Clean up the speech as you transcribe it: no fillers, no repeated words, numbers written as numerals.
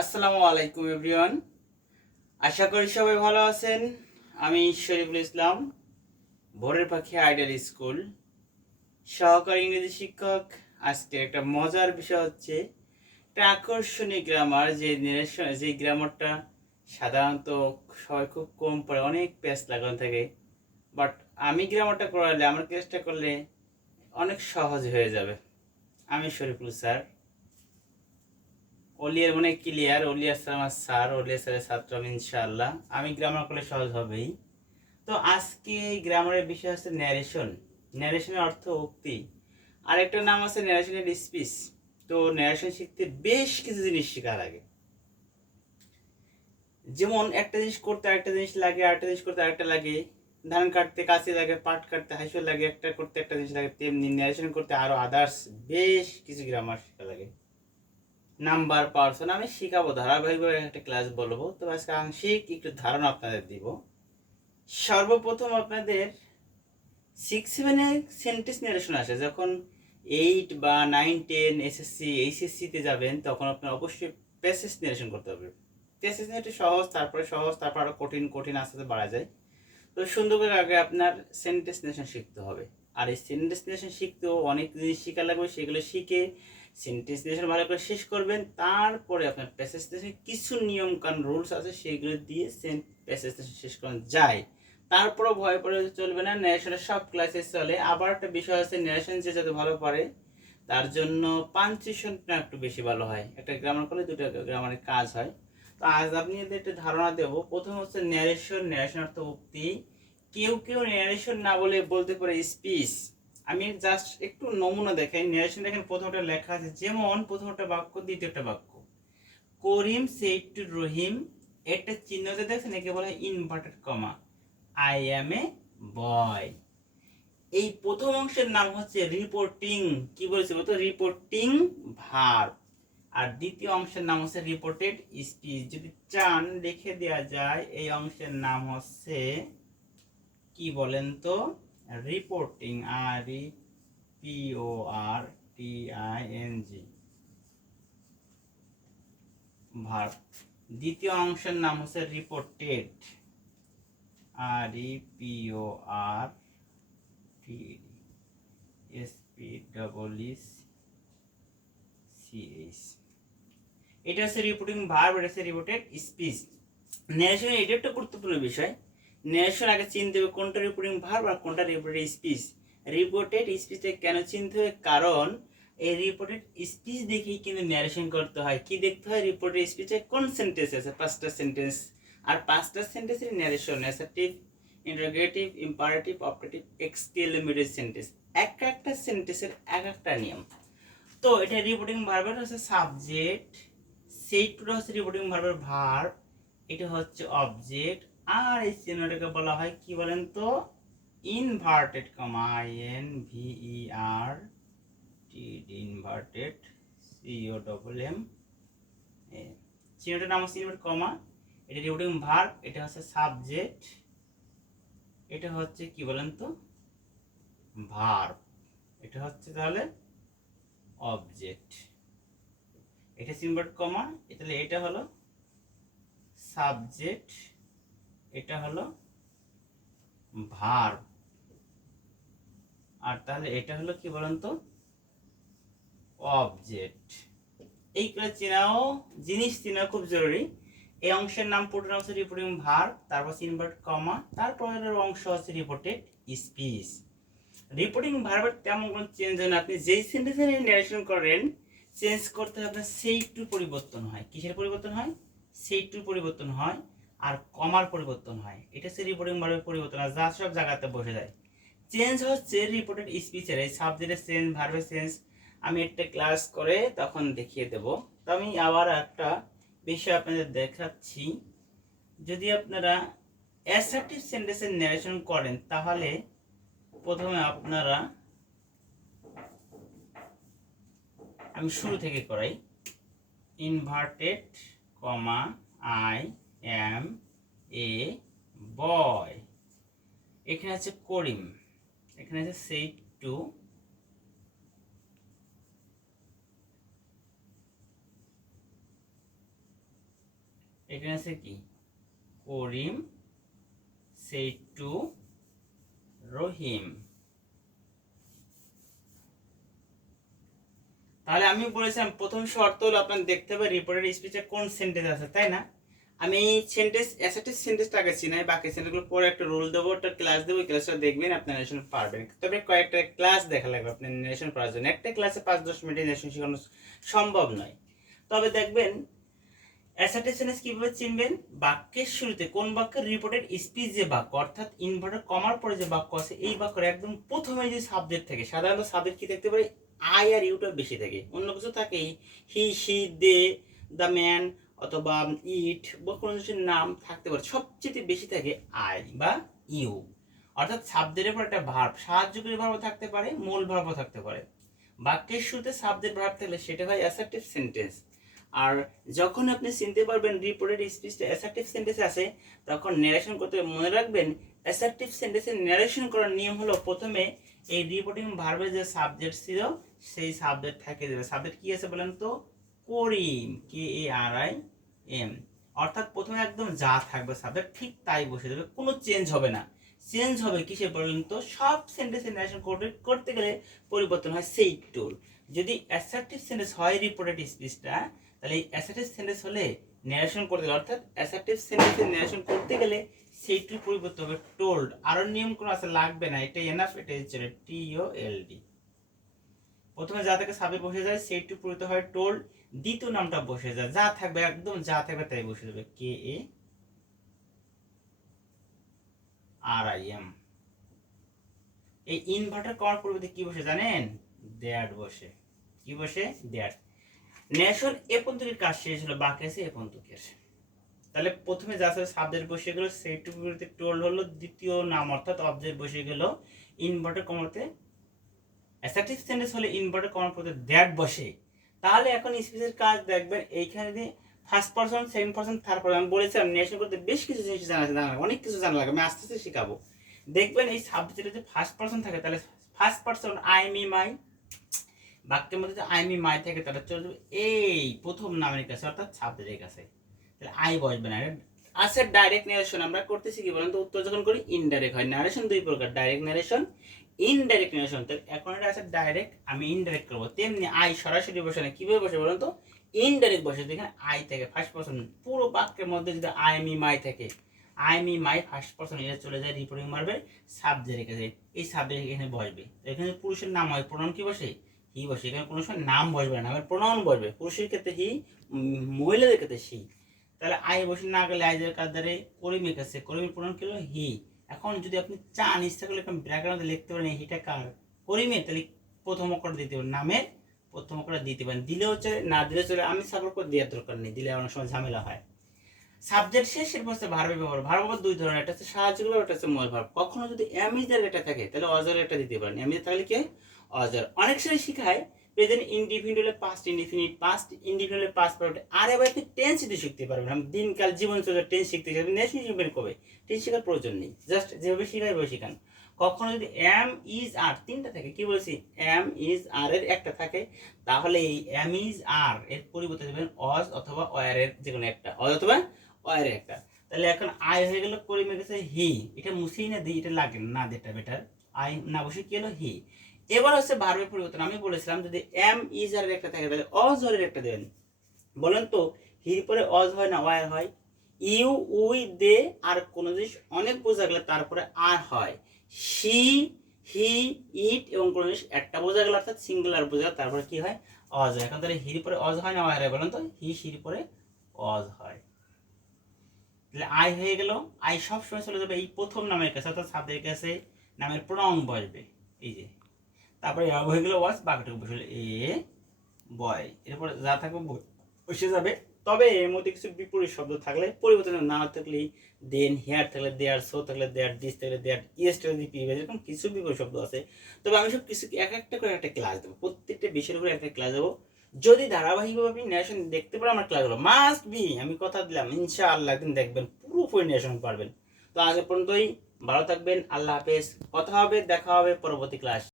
আসসালামু আলাইকুম এভরিওয়ান। আশা করি সবাই ভালো আছেন। আমি শরীফুল ইসলাম, ভোরের পাখি আইডিয়াল স্কুল সহকারী ইংরেজি শিক্ষক। আজকে একটা মজার বিষয় হচ্ছে একটা আকর্ষণীয় গ্রামার, যে গ্রামারটা সাধারণত সবাই খুব কম পড়ে, অনেক পেজ লাগানো থাকে। বাট আমি গ্রামারটা করালে, আমার ক্লাসটা করলে অনেক সহজ হয়ে যাবে। আমি শরীফুল স্যার, অলিয়ার মানে ক্লিয়ার, অলিয়ার স্যার আমার স্যার, অলিয়ার স্যারের ছাত্র আমি ইনশাআল্লাহ। আমি গ্রামার করলে সহজ হবেই। তো আজকে এই গ্রামারের বিষয় হচ্ছে ন্যারেশন। ন্যারেশনের অর্থ উক্তি, আরেকটা নাম আছে ন্যারেশনের স্পিচ। তো ন্যারেশন শিখতে বেশ কিছু জিনিস শেখা লাগে। যেমন একটা জিনিস করতে আরেকটা জিনিস লাগে, আরেকটা জিনিস করতে আরেকটা লাগে। ধান কাটতে কাশি লাগে, পাট কাটতে হাঁসুর লাগে, একটা করতে একটা জিনিস লাগে। তেমনি ন্যারেশন করতে আরো আদার্স বেশ কিছু গ্রামার শেখা লাগে। নাম্বার পার্সন আমি শিখাবো, ধারাবাহিকভাবে একটা ক্লাস বলবো। তো আজকে আংশিক একটু ধারণা আপনাদের দিব। সর্বপ্রথম আপনাদের 6-7-এ সেন্টেন্স ন্যারেশন আসে। যখন 8 বা 9-10 এসএসসি এইচএসসিতে যাবেন, তখন আপনার অবশ্যই প্যাসেজ ন্যারেশন করতে হবে। প্যাসেজ একটু সহজ, তারপরে সহজ, তারপর আরো কঠিন কঠিন আস্তে আস্তে বাড়া যায়। তো সুন্দর করে আগে আপনার সেন্টেন্স ন্যারেশন শিখতে হবে। আর এই সেন্টেন্স ন্যারেশন শিখতেও অনেক জিনিস শেখা লাগবে। সেগুলো শিখে সেন্টেন্স ন্যারেশন ভালো করে শেষ করবেন। তারপরে আপনার প্যাসেজ ন্যারেশন কিছু নিয়ম কানুন রুলস আছে, সেগুলো দিয়ে প্যাসেজ ন্যারেশন শেষ করা যায়। তারপরও ভয় পড়ে চলবে না, ন্যারেশনের সব ক্লাসে চলে। আবার একটা বিষয় আছে, ন্যারেশন যে যত ভালো পারে তার জন্য পাঞ্চুয়েশনটা একটু বেশি ভালো হয়। একটা গ্রামার করলে দুটো গ্রামারের কাজ হয়। তো আজ আপনি এদের একটা ধারণা দেবো। প্রথম হচ্ছে ন্যারেশন। ন্যারেশন অর্থ উক্তি। কেউ কেউ ন্যারেশন না বলে বলতে পারে স্পিচ। আমি জাস্ট একটু নমুনা দেখাই। ন্যারেশন দেখেন প্রথমটা লেখা আছে, যেমন প্রথমটা বাক্য, দ্বিতীয়টা বাক্য। করিম সেড টু রহিম, একটা চিহ্নতে দেখছেন, একে বলা হয় ইনভার্টেড কমা। আই অ্যাম এ বয়। এই প্রথম অংশের নাম হচ্ছে রিপোর্টিং। কি বলেছে বলতো? Reporting verb. আর দ্বিতীয় অংশের নাম হচ্ছে রিপোর্টেড স্পিচ। যদি চান লিখে দেওয়া যায়, এই অংশের নাম হচ্ছে কি বলেন তো? Reporting. R E P O R T I N G, verb. দ্বিতীয় অংশের নাম হচ্ছে reported. R E P O R T S P double E C H. এটা হচ্ছে রিপোর্টিং ভার্ব, এটা হচ্ছে রিপোর্টেড স্পিচ। ন্যারেশনের এটা একটা গুরুত্বপূর্ণ বিষয়। ন্যারেশন আগে চিনতে হবে কোনটা রিপোর্টিং ভার্ব আর কোনটা রিপোর্টেড স্পিচ। রিপোর্টেড স্পিচটা কেন চিনতে হবে? কারণ এই রিপোর্টেড স্পিচ দেখেই কিন্তু ন্যারেশন করতে হয়। কি দেখতে হয়? রিপোর্টেড স্পিচে কোন সেন্টেন্স আছে, পাঁচটা সেন্টেন্স। আর পাঁচটা সেন্টেন্সের narration assertive, interrogative, imperative, operative, exclamatory sentence. একটা সেন্টেন্সের একটা নিয়ম। তো এটা রিপোর্টিং ভার্বের হচ্ছে সাবজেক্ট, সেইটুটা হচ্ছে রিপোর্টিং ভার্বের ভার্ব, এটা হচ্ছে অবজেক্ট। আর এই চিহ্নটাকে বলা হয় কি বলেন তো? Inverted comma. I N V E R T D, inverted C O double M A. চিহ্নটার নাম হচ্ছে ইনভার্টেড কমা। এটা রিপোর্টিং ভার্ব, এটা হচ্ছে সাবজেক্ট, এটা হচ্ছে কি বলেন তো? ভার্ব। এটা হচ্ছে তাহলে অবজেক্ট। এটা সিম্বল কমা, তাহলে এটা হলো সাবজেক্ট, এটা হলো ভার্ব। আর তাহলে এটা হলো কি বলেন তো? অবজেক্ট। এইগুলো চেনাও, জিনিস চেনা খুব জরুরি। এই অংশের নাম পুরো নাম হচ্ছে রিপোর্টিং ভার্ব, তারপর ইনভার্ট কমা, তারপরের অংশ হচ্ছে রিপোর্টেড স্পিচ। রিপোর্টিং ভার্বের তেমন কোনো চেঞ্জ হয় না। আপনি যেই সেন্টেন্সে ন্যারেশন করেন, চেঞ্জ করতে হবে সেইটুর পরিবর্তন হয়। কিসের পরিবর্তন হয়? সেইটুর পরিবর্তন হয় আর কমার পরিবর্তন হয়। এটা হচ্ছে রিপোর্টিং ভার্বের পরিবর্তন। আর যা সব জায়গাতে বসে যায়, চেঞ্জ হচ্ছে রিপোর্টেড স্পিচের, এই সাবজেক্টের চেঞ্জ, ভার্বের চেঞ্জ। আমি একটা ক্লাস করে তখন দেখিয়ে দেব। তো আমি আবার একটা বিষয় আপনাদের দেখাচ্ছি। যদি আপনারা অ্যাসার্টিভ সেন্টেন্সের ন্যারেশন করেন, তাহলে প্রথমে আপনারা, আমি শুরু থেকে করাই। ইনভার্টেড কমা, আই অ্যাম এ বয়। এখানে আছে করিম, এখানে আছে সেই টু, এখানে আছে কি করিম said to রহিম। তাহলে আমি বলেছিলাম প্রথম শর্ত হলো আপনার দেখতে হবে রিপোর্টেড স্পিচে কোন সেন্টেন্স আছে, তাই না? আমি সেন্টেন্স অ্যাসার্টিভ সেন্টেন্সটা আগে চিনাই, বাকি সেন্টেন্সগুলো পরে একটা রুল দেবো, একটা ক্লাস দেবো, ক্লাসটা দেখবেন আপনি ন্যারেশন পারবেন। তবে কয়েকটা ক্লাস দেখা লাগবে আপনার ন্যারেশন পারার জন্য। একটা ক্লাসে 5-10 মিনিটে ন্যারেশন শেখানো সম্ভব নয়। তবে দেখবেন অ্যাসার্টিভ সেন্টেন্স কিভাবে চিনবেন, বাক্যের শুরুতে কোন বাক্যের রিপোর্টেড স্পিচ যে বাক্য অর্থাৎ ইনভার্টেড কমার পরে যে বাক্য আছে এই বাক্যের একদম প্রথমে যে সাবজেক্ট থাকে, সাধারণত সাবজেক্ট কি থাকতে পারে, আই আর ইউটা বেশি থাকে, অন্য কিছু থাকে he see the the man অথবা ইট বা কোনো কিছুর নাম থাকতে পারে, সবচেয়ে বেশি থাকে আই বা ইউ। অর্থাৎ সাবজেক্টের পর একটা ভার্ব, সাহায্যকারী ভার্ব থাকতে পারে, মূল ভার্বও থাকতে পারে। বাক্যের শুরুতে সাবজেক্ট ভার্ব থাকলে সেটা হয় অ্যাসার্টিভ সেন্টেন্স। আর যখন আপনি চিনতে পারবেন রিপোর্টেড স্পিচটা অ্যাসার্টিভ সেন্টেন্স আছে, তখন ন্যারেশন করতে মনে রাখবেন অ্যাসার্টিভ সেন্টেন্সের ন্যারেশন করার নিয়ম হলো প্রথমে এই রিপোর্টিং ভার্বের যে সাবজেক্ট ছিল সেই সাবজেক্ট থাকে যাবে। সাবজেক্ট কি আছে বলেন তো, করিম, KARIM। অর্থাৎ প্রথমে একদম যা থাকবে সাবজেক্ট ঠিক তাই বসে যাবে, কোনো চেঞ্জ হবে না। চেঞ্জ হবে কিসে বলেন তো, সব সেন্টেন্সের ন্যারেশন করতে গেলে পরিবর্তন হয় সেই টুল। যদি অ্যাসার্টিভ সেন্টেন্স হয় রিপোর্টেড স্পিচটা, তাহলে এই অ্যাসার্টিভ সেন্টেন্স হলে ন্যারেশন করতে গেলে অর্থাৎ অ্যাসার্টিভ সেন্টেন্সে ন্যারেশন করতে গেলে সেইটি পরিবর্তন হবে টোল্ড। আরো নিয়ম কোনো আছে লাগবে না, এটাই এনাফ, এটাই চলে TOLD। প্রথমে যা থেকে সাবজেক্ট বসে যায় সেইটি পরিবর্তন হয় টোল্ড, দ্বিতীয় নামটা বসে যায়, যা থাকবে একদম যা থাকবে তাই বসে যাবে KARIM। এই ইনভার্টার কমার পরিবর্তে কি বসে জানেন, দ্যাট বসে। কি বসে, দ্যাট। ন্যারেশন এ পর্যন্ত কাজ শেষ হলো, বাকি আছে এ পর্যন্ত। তাহলে প্রথমে যা সাবজেক্ট বসে গেল সেইটুকুতে টোল হলো, দ্বিতীয় নাম অর্থাৎ অবজেক্ট বসে গেল, ইনভার্টেড কমাতে অ্যাসার্টিভ সেন্টেন্স হলে ইনভার্টেড কমার পরে দ্যাট বসে। তাহলে এখন স্পিচের কাজ দেখবেন এইখানে দিয়ে first person, second person, third person. আমি বলেছিলাম ন্যারেশন করতে বেশ কিছু জিনিস জানা আছে, অনেক কিছু জানা লাগে, আমি আস্তে আস্তে শেখাবো। দেখবেন এই সাবজেক্টে যদি ফার্স্ট পারসন থাকে তাহলে first person I me my, বাক্যের মধ্যে যদি আই মি মাই থাকে তাহলে চলে যাবে এই প্রথম নামের কাছে অর্থাৎ সাবজেক্টের কাছে, তাহলে আই বসবে না। আছে ডাইরেক্ট ন্যারেশন আমরা করতেছি কি বলেন তো, উত্তর যখন করি ইনডাইরেক্ট হয়। ন্যারেশন দুই প্রকার, ডাইরেক্ট ন্যারেশন, ইনডাইরেক্ট ন্যারেশন। তো এখন এটা আছে ডাইরেক্ট, আমি ইনডাইরেক্ট করবো। তেমনি আই সরাসরি বসে না, কিভাবে বসে বলেন তো, ইনডাইরেক্ট বসে। যেখানে আই থাকে ফার্স্ট পারসন, পুরো বাক্যের মধ্যে যদি আই মি মাই থাকে, I me my first person, এটা চলে যায় রিপোর্টিং মারবে সাবজেক্টের কাছে, এই সাবজেক্ট এখানে বসবে। এখানে পুরুষের নাম হয়, প্রোনাউন কি বসে, হি বসে। এখানে কোনো সময় নাম বসবে না, নামের প্রোনাউন বসবে। পুরুষের ক্ষেত্রে হি, মহিলাদের ক্ষেত্রে সি। তাহলে আই বসে না গেলে আইদের কাজ দ্বারে করিমের কাছে, করিমের প্রোনাউন কি হলো, হি। এখন যদি আপনি চান ইচ্ছা করলে একটা ব্যাকগ্রাউন্ডে লিখতে পারেন হিটা কার, করিমের, তাহলে প্রথম অক্ষরটা দিতে পারেন, নামের প্রথম অক্ষরটা দিতে পারেন, দিলেও চলে না দিলেও চলে। আমি সাপোর্ট করে দেওয়ার দরকার নেই, দিলে অনেক সময় ঝামেলা হয়। সাবজেক্ট শেষ, এরপর হচ্ছে ভার্বের ব্যবহার। ভার্ব দুই ধরনের, একটা হচ্ছে সাহায্যকারী ভার্ব, একটা হচ্ছে মূল ভার্ব। কখনো যদি অ্যামিজার একটা থাকে তাহলে অজার একটা দিতে পারেন, অ্যামিজার থাকলে কি অজার। অনেক সময় শিখায় প্রেজেন্ট ইনডিফিনিটে পাস্ট ইনডিফিনিট, পাস্ট ইনডিফিনিটে পাস্ট পারফেক্ট। আর এবার আপনি টেন্স দিতে শিখতে পারবেন। আমি দিনকাল জীবন চলে টেন্স শিখতে চাই, নেক্সট শিখবেন কবে, টেন্স শেখার প্রয়োজন নেই, জাস্ট যেভাবে শিখাই ওইভাবে শিখান। কখনো যদি এম ইজ আর তিনটা থাকে, কি বলেছি, এম ইজ আর এর একটা থাকে, তাহলে এই এম ইজ আর এর পরিবর্তে দেবেন অজ অথবা ওয়ার এর যে কোনো একটা, অজ অথবা ওয়ার এর একটা। তাহলে এখন আই হয়ে গেল করিমের কাছে হি, এটা মুছেই না দিই, এটা লাগে না, যেটা বেটার, আই না বসে কি হলো হি। এবার হচ্ছে ভার্বের পরিবর্তন। আমি বলেছিলাম যদি এম ইজ আর একটা থাকে তাহলে অজ ওয়ার এর একটা দেবেন। বলেন তো হির পরে অজ হয় না ওয়ার হয়? ইউ উই দে আর কোন জিনিস অনেক বোঝা গেলে তারপরে আর হয়। সি হি ইট এবং কোন জিনিস একটা বোঝা গেলে অর্থাৎ সিঙ্গুলার বোঝা গেলে তারপরে কি হয়, অজ হয়। এখন তাহলে হির পরে অজ হয় না ওয়ার হয় বলেন তো, হি সির পরে অজ হয়। তাহলে আই হয়ে গেল, আই সবসময় চলে যাবে এই প্রথম নামের কাছে অর্থাৎ সাবজেক্টের কাছে, নামের প্রোনাউন বসবে এই যে। তারপরে হয়ে গেল ওয়াজ, বাকিটুকু বসে এ বয়, এরপর যা থাকবে বসে যাবে। তবে এর মধ্যে কিছু বিপরীত শব্দ থাকলে, পরিবর্তন না থাকলে দেন, হেয়ার থাকলে দেয়ার, সো থাকলে দেয়ার, দিস থাকলে দেয়ার, ইয়েস থাকলে দি, এরকম কিছু বিপরীত শব্দ আছে। তবে আমি সব কিছু এক একটা করে একটা ক্লাস দেবো, প্রত্যেকটা বিষয়ের উপরে একটা ক্লাস দেবো। যদি ধারাবাহিকভাবে আপনি ন্যারেশন দেখতে পারেন আমার ক্লাসগুলো, মাস্ট বি, আমি কথা দিলাম ইনশাআল্লাহ একদিন দেখবেন পুরোপুরি ন্যারেশন পারবেন। তো আজ পর্যন্তই, ভালো থাকবেন, আল্লাহ হাফেজ। কথা হবে, দেখা হবে পরবর্তী ক্লাস।